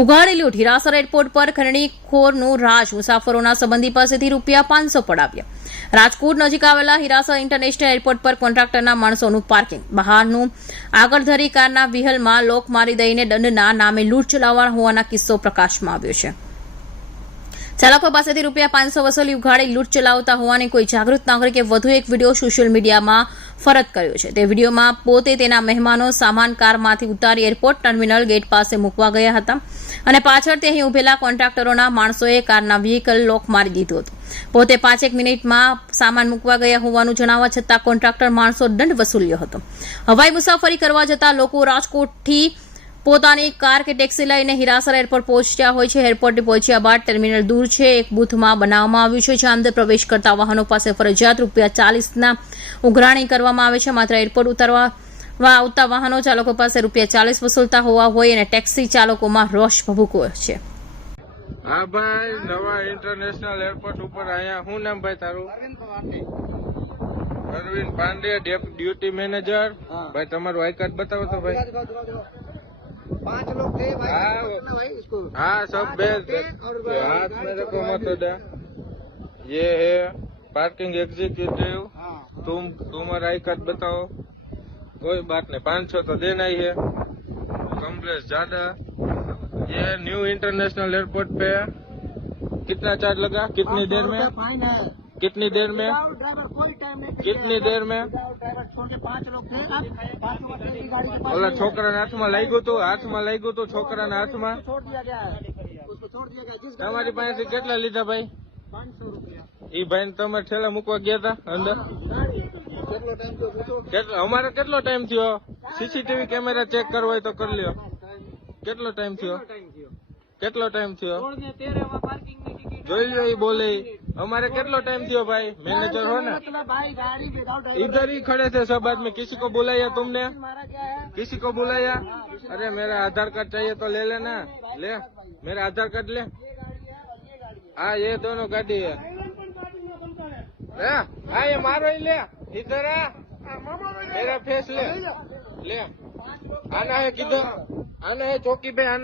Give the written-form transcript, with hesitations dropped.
ઉઘાડી લૂંટ. હિરાસર એરપોર્ટ પર ખંડણીખોરનું રાજ. મુસાફરોના સંબંધી પાસેથી ₹500 પડાવ્યા. રાજકોટ નજીક આવેલા હિરાસર ઇન્ટરનેશનલ એરપોર્ટ પર કોન્ટ્રાક્ટરના માણસોનું પાર્કિંગ. બહારનું આગળ ધરી કારના વ્હીલમાં લોક મારી દઈને દંડના નામે લૂંટ ચલાવવા હોવાના કિસ્સો પ્રકાશમાં આવ્યો છે. ચાલકો પાસેથી ₹500 વસૂલી ઉઘાડી લૂંટ ચલાવતા હોવાની કોઈ જાગૃત નાગરિકે વધુ એક વિડીયો સોશિયલ મીડિયામાં ફરજ કર્યો છે. તે વિડીયોમાં પોતે તેના મહેમાનો સામાન કારમાંથી ઉતારી એરપોર્ટ ટર્મિનલ ગેટ પાસે મૂકવા ગયા હતા અને પાછળથી અહીં ઉભેલા કોન્ટ્રાક્ટરોના માણસોએ કારના વ્હીકલ લોક મારી દીધું હતું. પોતે 5 મિનિટમાં સામાન મૂકવા ગયા હોવાનું જણાવવા છતાં કોન્ટ્રાક્ટર માણસો દંડ વસૂલ્યો હતો. હવાઈ મુસાફરી કરવા જતા લોકો રાજકોટથી પોતાની કાર કે ટેક્સી લઈને હિરાસર એરપોર્ટ પહોંચ્યા હોય છે. એરપોર્ટે પહોંચ્યા બાદ ટર્મિનલ દૂર છે એક બૂથમાં બનાવવામાં આવ્યું છે, જ્યાં અંદર પ્રવેશ કરતા વાહનો પાસે ફરજિયાત ₹40ના ઉઘરાણી કરવામાં આવે છે. માત્ર એરપોર્ટ ઉતારવા આવતા વાહનો ચાલકો પાસે ₹40 વસૂલતા હોવા હોય અને ટેક્સી ચાલકોમાં રોષ ભભૂકો છે. હા ભાઈ, નવા ઇન્ટરનેશનલ એરપોર્ટ ઉપર અહીંયા શું નામ ભાઈ તારું? Arvind Pandey, duty manager. ભાઈ તમારું આઈ કાર્ડ બતાવો તો ભાઈ. 5 लोग थे भाई, भाई इसको हाँ सब बेच हाथ में रखो मत दे. ये है पार्किंग एग्जीक्यूटिव. तुम्हारा आई कार्ड बताओ. कोई बात नहीं, 500 तो देना ही है, कम्प्लेक्स ज्यादा. ये न्यू इंटरनेशनल एयरपोर्ट पे कितना चार्ज लगा? कितनी देर में? फाइन है. कितनी देर में? ड्राइवर कोई टाइम नहीं. कितनी देर में? ड्राइवर छोड़ के 5 लोग थे. 5 लोग की गाड़ी के पास ओला છોકરાના હાથમાં લાગ્યું તું છોકરાના હાથમાં. छोड़ दिया गया है. उसको छोड़ दिया गया. जिस તમારી પાસેથી કેટલા લીધા ભાઈ? 500 रुपया. ઈ ભાઈ તમે ઠેલા મૂકવા ગયા હતા અંદર? કેટલો ટાઈમ તો પૂછો. અમારે કેટલો ટાઈમ થયો? સીસીટીવી કેમેરા ચેક કરવો હોય તો કરી લ્યો. કેટલો ટાઈમ થયો? કેટલો ટાઈમ થયો? જોઈ લ્યો ઈ બોલે. हमारे कितना टाइम थी भाई? मैनेजर हो ना, भाई गाड़ी विदाउट इधर ही खड़े थे सब आदमी. किसी को बुलाया तुमने? हमारा क्या है? किसी को बुलाया? अरे मेरा आधार कार्ड चाहिए तो ले लेना. ले मेरा आधार कार्ड ले. हाँ ये दोनों गाड़ी है. हाँ ये मारो ही ले. इधर आ, मेरा फेस ले. ले आना है किधर? आना है चौकी पे आना.